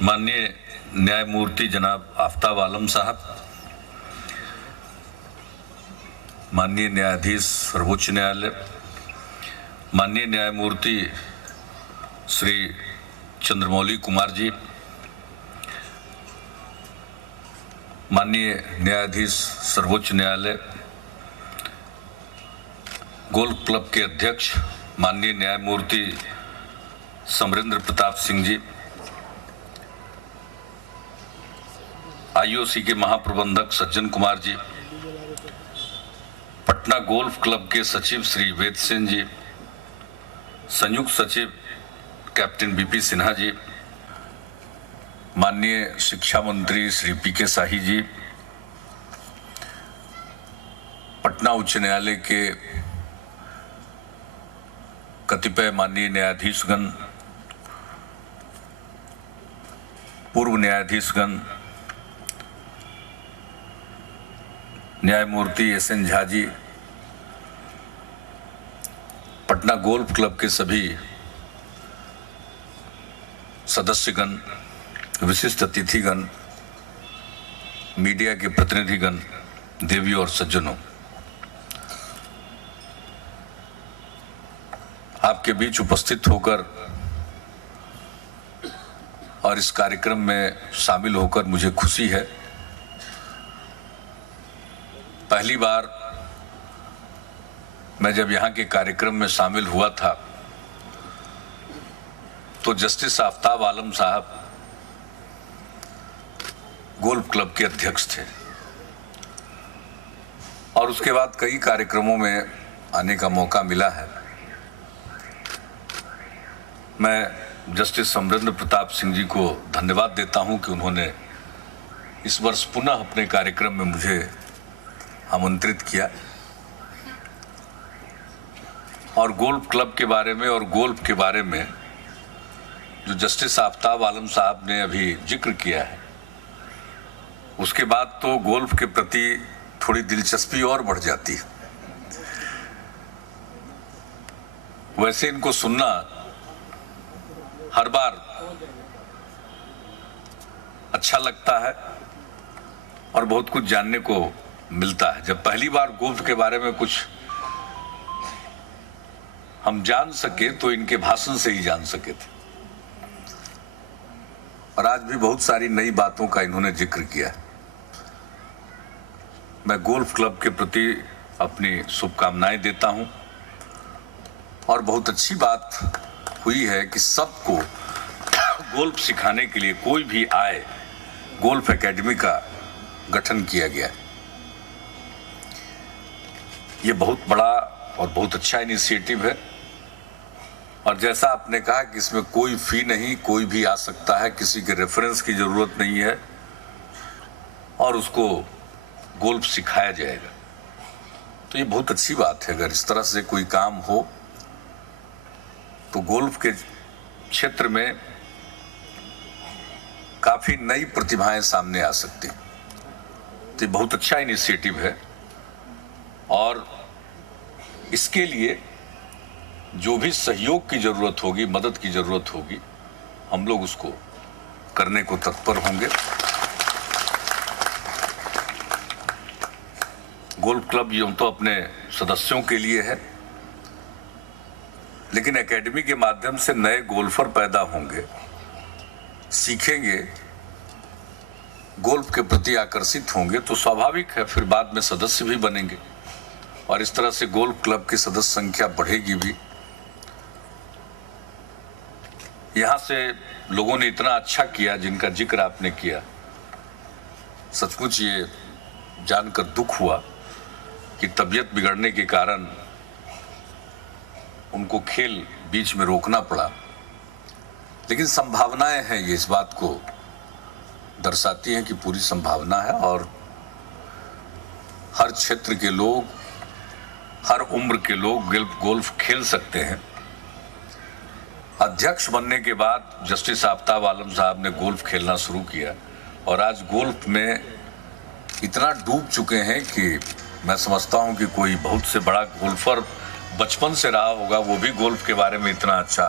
माननीय न्यायमूर्ति जनाब आफ्ताब आलम साहब, माननीय न्यायाधीश सर्वोच्च न्यायालय, माननीय न्यायमूर्ति श्री चंद्रमौली कुमार जी, माननीय न्यायाधीश सर्वोच्च न्यायालय, गोल्फ क्लब के अध्यक्ष माननीय न्यायमूर्ति समरेंद्र प्रताप सिंह जी, आईओसी के महाप्रबंधक सज्जन कुमार जी, पटना गोल्फ क्लब के सचिव श्री वेद सेन जी, संयुक्त सचिव कैप्टन बीपी सिन्हा जी, माननीय शिक्षा मंत्री श्री पीके शाही जी, पटना उच्च न्यायालय के कतिपय माननीय न्यायाधीशगण, पूर्व न्यायाधीशगण, न्यायमूर्ति SN. Jha ji, Patna golf club के सभी सदस्यगण, विशिष्ट अतिथिगण, मीडिया के प्रतिनिधिगण, देवियों और सज्जनों, आपके बीच उपस्थित होकर और इस कार्यक्रम में शामिल होकर मुझे खुशी है। पहली बार मैं जब यहाँ के कार्यक्रम में शामिल हुआ था तो जस्टिस आफ्ताब आलम साहब गोल्फ क्लब के अध्यक्ष थे और उसके बाद कई कार्यक्रमों में आने का मौका मिला है। मैं जस्टिस समरेंद्र प्रताप सिंह जी को धन्यवाद देता हूं कि उन्होंने इस वर्ष पुनः अपने कार्यक्रम में मुझे आमंत्रित किया और गोल्फ क्लब के बारे में और गोल्फ के बारे में जो जस्टिस आफ्ताब आलम साहब ने अभी जिक्र किया है, उसके बाद तो गोल्फ के प्रति थोड़ी दिलचस्पी और बढ़ जाती है। वैसे इनको सुनना हर बार अच्छा लगता है और बहुत कुछ जानने को मिलता है। जब पहली बार गोल्फ के बारे में कुछ हम जान सके तो इनके भाषण से ही जान सके थे और आज भी बहुत सारी नई बातों का इन्होंने जिक्र किया। मैं गोल्फ क्लब के प्रति अपनी शुभकामनाएं देता हूं और बहुत अच्छी बात हुई है कि सबको गोल्फ सिखाने के लिए कोई भी आए, गोल्फ एकेडमी का गठन किया गया। ये बहुत बड़ा और बहुत अच्छा इनिशिएटिव है और जैसा आपने कहा कि इसमें कोई फी नहीं, कोई भी आ सकता है, किसी के रेफरेंस की जरूरत नहीं है और उसको गोल्फ सिखाया जाएगा। तो ये बहुत अच्छी बात है। अगर इस तरह से कोई काम हो तो गोल्फ के क्षेत्र में काफी नई प्रतिभाएं सामने आ सकती। तो ये बहुत अच्छा इनिशिएटिव है और इसके लिए जो भी सहयोग की जरूरत होगी, मदद की जरूरत होगी, हम लोग उसको करने को तत्पर होंगे। गोल्फ क्लब यूं तो अपने सदस्यों के लिए है, लेकिन एकेडमी के माध्यम से नए गोल्फर पैदा होंगे, सीखेंगे, गोल्फ के प्रति आकर्षित होंगे तो स्वाभाविक है फिर बाद में सदस्य भी बनेंगे और इस तरह से गोल्फ क्लब की सदस्य संख्या बढ़ेगी भी। यहां से लोगों ने इतना अच्छा किया जिनका जिक्र आपने किया, सचमुच ये जानकर दुख हुआ कि तबीयत बिगड़ने के कारण उनको खेल बीच में रोकना पड़ा, लेकिन संभावनाएं हैं, ये इस बात को दर्शाती हैं कि पूरी संभावना है और हर क्षेत्र के लोग, हर उम्र के लोग गोल्फ खेल सकते हैं। अध्यक्ष बनने के बाद जस्टिस आफ्ताब आलम साहब ने गोल्फ खेलना शुरू किया और आज गोल्फ में इतना डूब चुके हैं कि मैं समझता हूं कि कोई बहुत से बड़ा गोल्फर बचपन से रहा होगा, वो भी गोल्फ के बारे में इतना अच्छा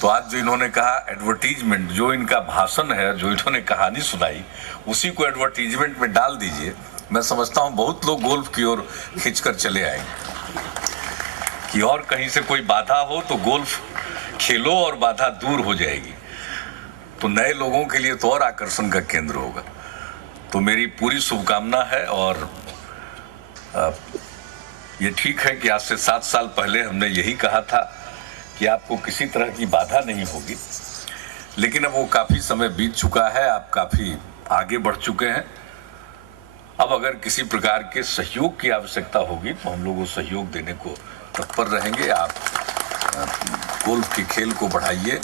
तो आज जो इन्होंने कहा एडवर्टीजमेंट, जो इनका भाषण है, जो इन्होंने कहानी सुनाई, उसी को एडवर्टीजमेंट में डाल दीजिए। मैं समझता हूं बहुत लोग गोल्फ की ओर खींचकर चले आएंगे कि और कहीं से कोई बाधा हो तो गोल्फ खेलो और बाधा दूर हो जाएगी, तो नए लोगों के लिए तो और आकर्षण का केंद्र होगा। तो मेरी पूरी शुभकामना है। और ये ठीक है कि आज से 7 साल पहले हमने यही कहा था कि आपको किसी तरह की बाधा नहीं होगी, लेकिन अब वो काफी समय बीत चुका है, आप काफी आगे बढ़ चुके हैं। अब अगर किसी प्रकार के सहयोग की आवश्यकता होगी तो हम लोग वो सहयोग देने को तत्पर रहेंगे। आप गोल्फ के खेल को बढ़ाइए।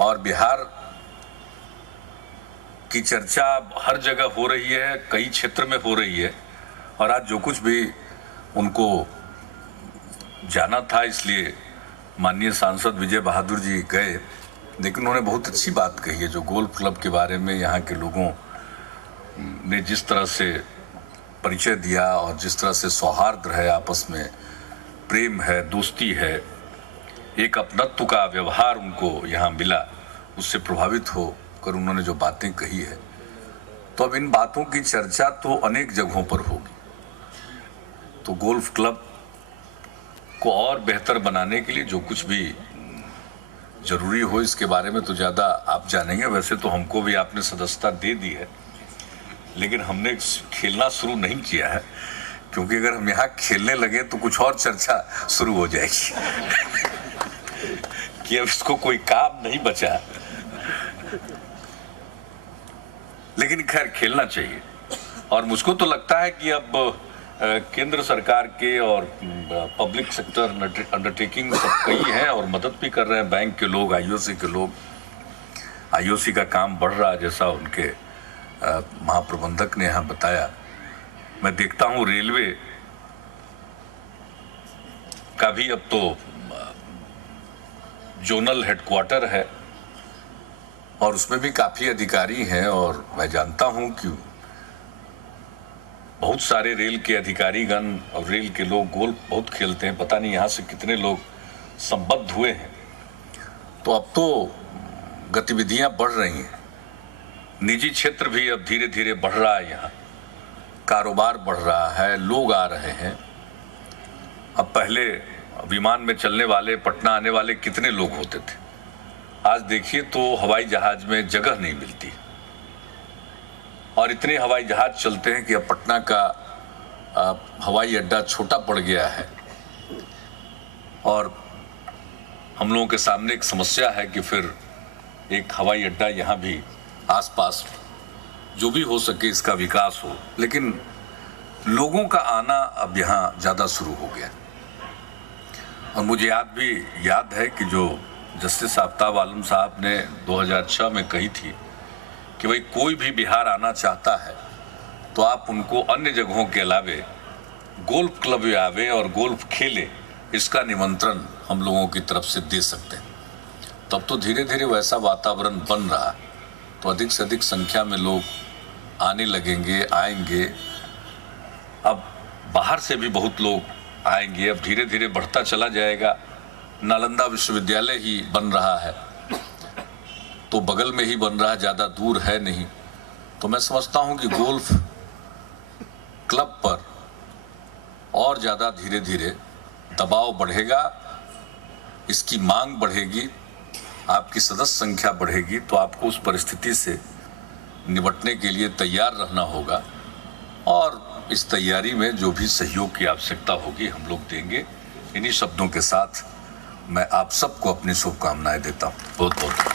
और बिहार की चर्चा हर जगह हो रही है, कई क्षेत्र में हो रही है, और आज जो कुछ भी उनको जाना था, इसलिए माननीय सांसद विजय बहादुर जी गए, लेकिन उन्होंने बहुत अच्छी बात कही है। जो गोल्फ क्लब के बारे में यहाँ के लोगों ने जिस तरह से परिचय दिया और जिस तरह से सौहार्द है, आपस में प्रेम है, दोस्ती है, एक अपनत्व का व्यवहार उनको यहाँ मिला, उससे प्रभावित होकर उन्होंने जो बातें कही है, तो अब इन बातों की चर्चा तो अनेक जगहों पर होगी। तो गोल्फ क्लब को और बेहतर बनाने के लिए जो कुछ भी जरूरी हो, इसके बारे में तो ज़्यादा आप जानेंगे। वैसे तो हमको भी आपने सदस्यता दे दी है, लेकिन हमने खेलना शुरू नहीं किया है, क्योंकि अगर हम यहाँ खेलने लगे तो कुछ और चर्चा शुरू हो जाएगी कि अब इसको कोई काम नहीं बचा। लेकिन खैर खेलना चाहिए। और मुझको तो लगता है कि अब केंद्र सरकार के और पब्लिक सेक्टर अंडरटेकिंग सब कई हैं और मदद भी कर रहे हैं, बैंक के लोग, आईओसी के लोग। आईओसी का काम बढ़ रहा है, जैसा उनके महाप्रबंधक ने यहाँ बताया। मैं देखता हूँ रेलवे का भी अब तो जोनल हेडक्वार्टर है और उसमें भी काफी अधिकारी हैं, और मैं जानता हूं कि बहुत सारे रेल के अधिकारीगण और रेल के लोग गोल्फ बहुत खेलते हैं। पता नहीं यहां से कितने लोग संबद्ध हुए हैं। तो अब तो गतिविधियां बढ़ रही हैं, निजी क्षेत्र भी अब धीरे धीरे बढ़ रहा है, यहाँ कारोबार बढ़ रहा है, लोग आ रहे हैं। अब पहले विमान में चलने वाले, पटना आने वाले कितने लोग होते थे, आज देखिए तो हवाई जहाज में जगह नहीं मिलती, और इतने हवाई जहाज चलते हैं कि अब पटना का हवाई अड्डा छोटा पड़ गया है। और हम लोगों के सामने एक समस्या है कि फिर एक हवाई अड्डा यहाँ भी आसपास जो भी हो सके इसका विकास हो, लेकिन लोगों का आना अब यहाँ ज़्यादा शुरू हो गया। और मुझे याद है कि जो जस्टिस आफ्ताब आलम साहब ने 2006 में कही थी कि भाई कोई भी बिहार आना चाहता है तो आप उनको अन्य जगहों के अलावे गोल्फ क्लब में आवे और गोल्फ खेले, इसका निमंत्रण हम लोगों की तरफ से दे सकते हैं। तब तो धीरे धीरे वैसा वातावरण बन रहा, तो अधिक से अधिक संख्या में लोग आने लगेंगे, आएंगे। अब बाहर से भी बहुत लोग आएंगे, अब धीरे धीरे बढ़ता चला जाएगा। नालंदा विश्वविद्यालय ही बन रहा है, तो बगल में ही बन रहा है, ज़्यादा दूर है नहीं। तो मैं समझता हूं कि गोल्फ क्लब पर और ज़्यादा धीरे धीरे दबाव बढ़ेगा, इसकी मांग बढ़ेगी, आपकी सदस्य संख्या बढ़ेगी, तो आपको उस परिस्थिति से निपटने के लिए तैयार रहना होगा। और इस तैयारी में जो भी सहयोग की आवश्यकता होगी हम लोग देंगे। इन्हीं शब्दों के साथ मैं आप सबको अपनी शुभकामनाएं देता हूं। बहुत बहुत